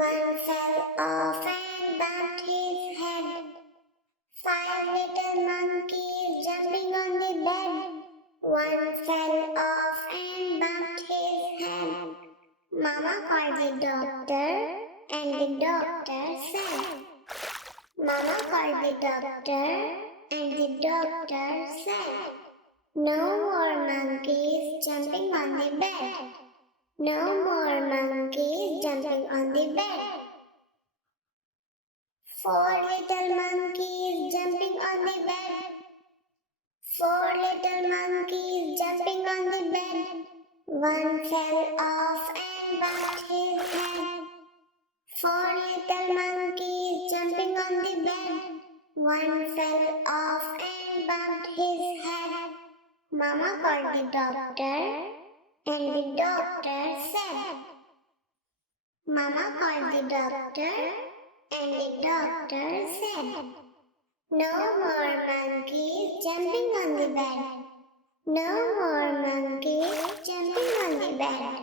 One fell off and bumped his head. 5 little monkeys jumping on the bed. One fell off and bumped his head. Mama called the doctor, and the doctor said. Mama called the doctor, and the doctor said, no more monkeys jumping on the bed. No more monkeys jumping on the bed. 4 little monkeys jumping on the bed. 4 little monkeys jumping on the bed. One fell off and bumped his head. 4 little monkeys jumping on the bed. One fell off and bumped his head. Mama called the doctor, and the doctor said. Mama called the doctor, and the doctor said, no more monkeys jumping on the bed. No more monkeys jumping on the bed.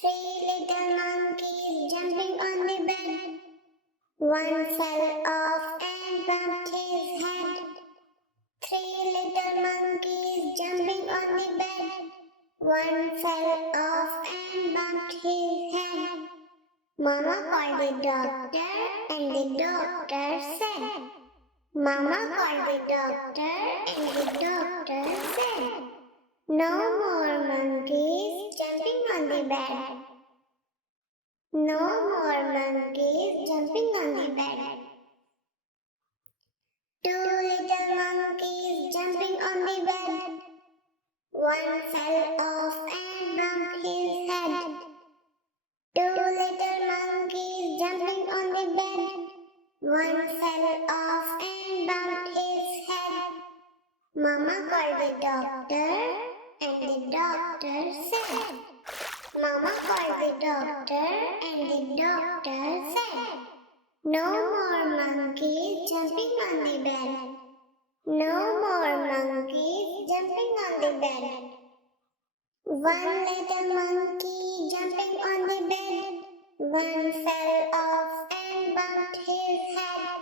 3 little monkeys jumping on the bed. One fell off and bumped his head. 3 little monkeys jumping on the bed. One fell off and bumped his head. Mama called the doctor, and the doctor said. Mama called the doctor, and the doctor said, no more monkeys jumping on the bed. No more monkeys jumping on the bed. 2 little monkeys jumping on the bed. One fell off and bumped his head. 2 little monkeys jumping on the bed. One fell off and bumped his head. Mama called the doctor, and the doctor said. Mama called the doctor, and the doctor said, no more monkeys jumping on the bed. No more monkeys jumping on the bed. 1 little monkey jumping on the bed. One fell off and bumped his head.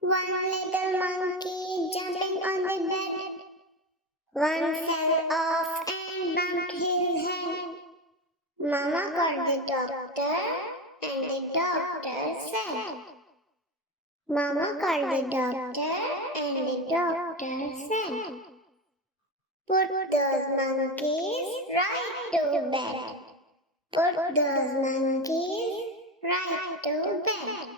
1 little monkey jumping on the bed. One fell off and bumped his head. Mama called the doctor, and the doctor said. Mama called the doctor, and the doctor said, put those monkeys right to bed. Put those monkeys right to bed.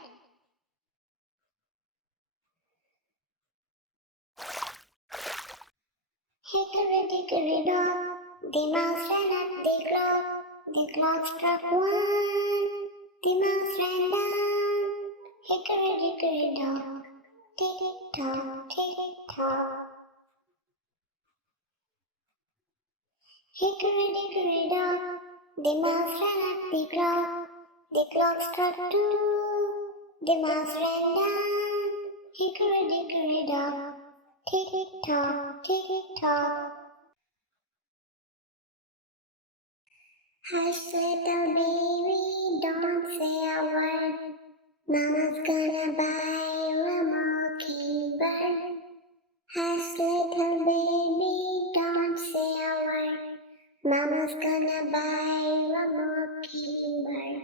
Hickory dickory dock, the mouse ran up the clock. The clock struck 1, the mouse ran down. Hickory dickory dock, tick-tock, tick-tock. Hickory dickory dock, the mouse ran up the clock. The clock struck 2, the mouse ran down. Hickory dickory dock, tick-tock, tick-tock. Hush, little baby, don't say a word. Mama's gonna buy you a mockingbird. Hush, little baby, don't say a word. Mama's gonna buy you a mockingbird.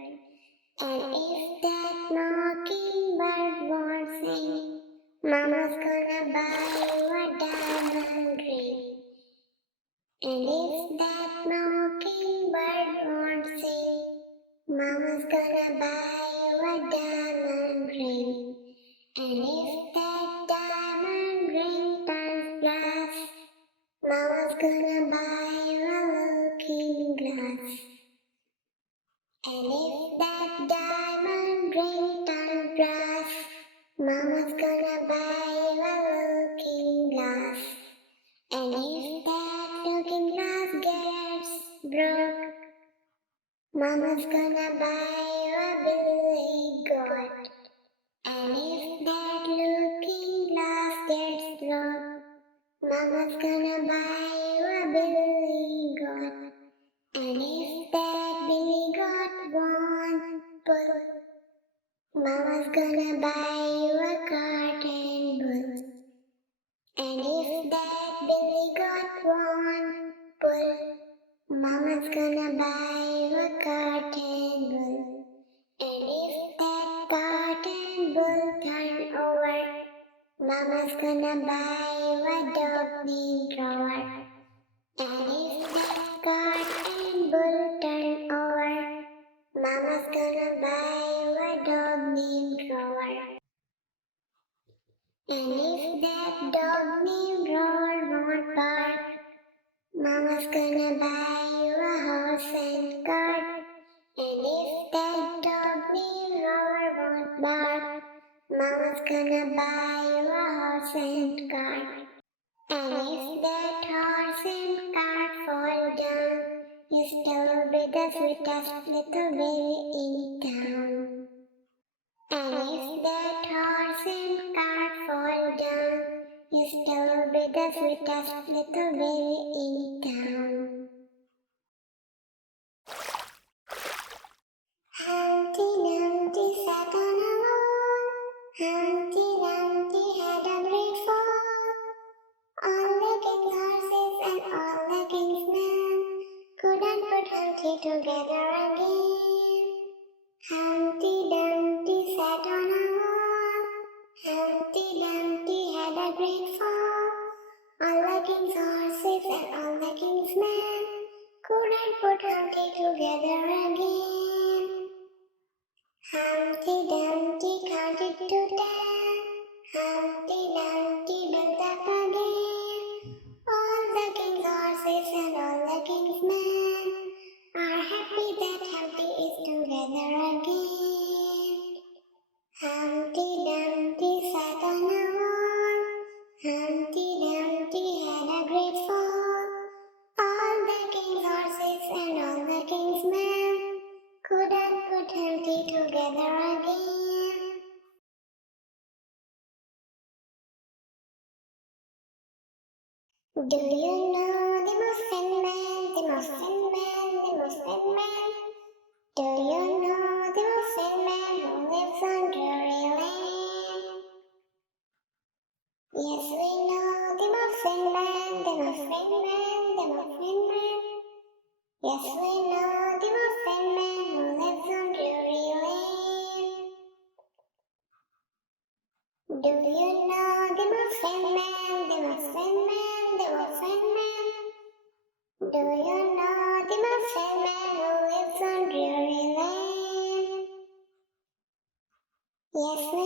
And if that mockingbird won't sing, Mama's gonna buy you a diamond ring. And if that mockingbird won't sing, Mama's gonna buy you a diamond ring. And if that diamond ring turns brass, Mama's gonna buy you a looking glass. And if that diamond ring turns brass, Mama's gonna buy you a looking glass. And if that looking glass gets broke, Mama's gonna buy you a billy goat. And if that looking glass gets broke, Mama's gonna buy you a billy goat. And if that billy gonna buy you a cotton wool. And if that Billy got one pull, Mama's gonna buy you a cotton wool. And if that cotton wool turn over, Mama's gonna buy you a dog named Rover. And if that cotton wool turn over, Mama's gonna buy you a dog named Rover. And if that dog named Rover won't bark, Mama's gonna buy you a horse and cart. And if that dog named Rover won't bark, Mama's gonna buy you a horse and cart. And if that horse and cart fall down, you still be the sweetest little baby in town. And if that horse and cart fall down, you still be the sweetest little baby in town. Humpty Dumpty sat on a wall. Humpty Dumpty had a great fall. All the king's horses and all the king's men couldn't put Humpty together again. Humpty Dumpty sat on a wall. Humpty Dumpty had a great fall. All the king's horses and all the king's men couldn't put Humpty together again. Humpty Dumpty counted to 10. Humpty Dumpty built up again. All the king's horses and all the king's men are happy that Humpty is together again. Humpty Dumpty sat on a wall. Humpty Dumpty had a great fall. All the king's horses and all the king's men couldn't put Humpty together again. Do you know the Muffin Man, the Muffin Man, the Muffin Man? Do you know the Muffin Man who lives on Drury Lane? Yes, we know the Muffin Man, the Muffin Man, the Muffin Man. Yes, we know the Muffin Man who lives on Drury Lane. Do you know the Muffin Man, the Muffin Man, the Muffin Man? Do you know the Muffin Man who lives on Drury Lane? Yes, we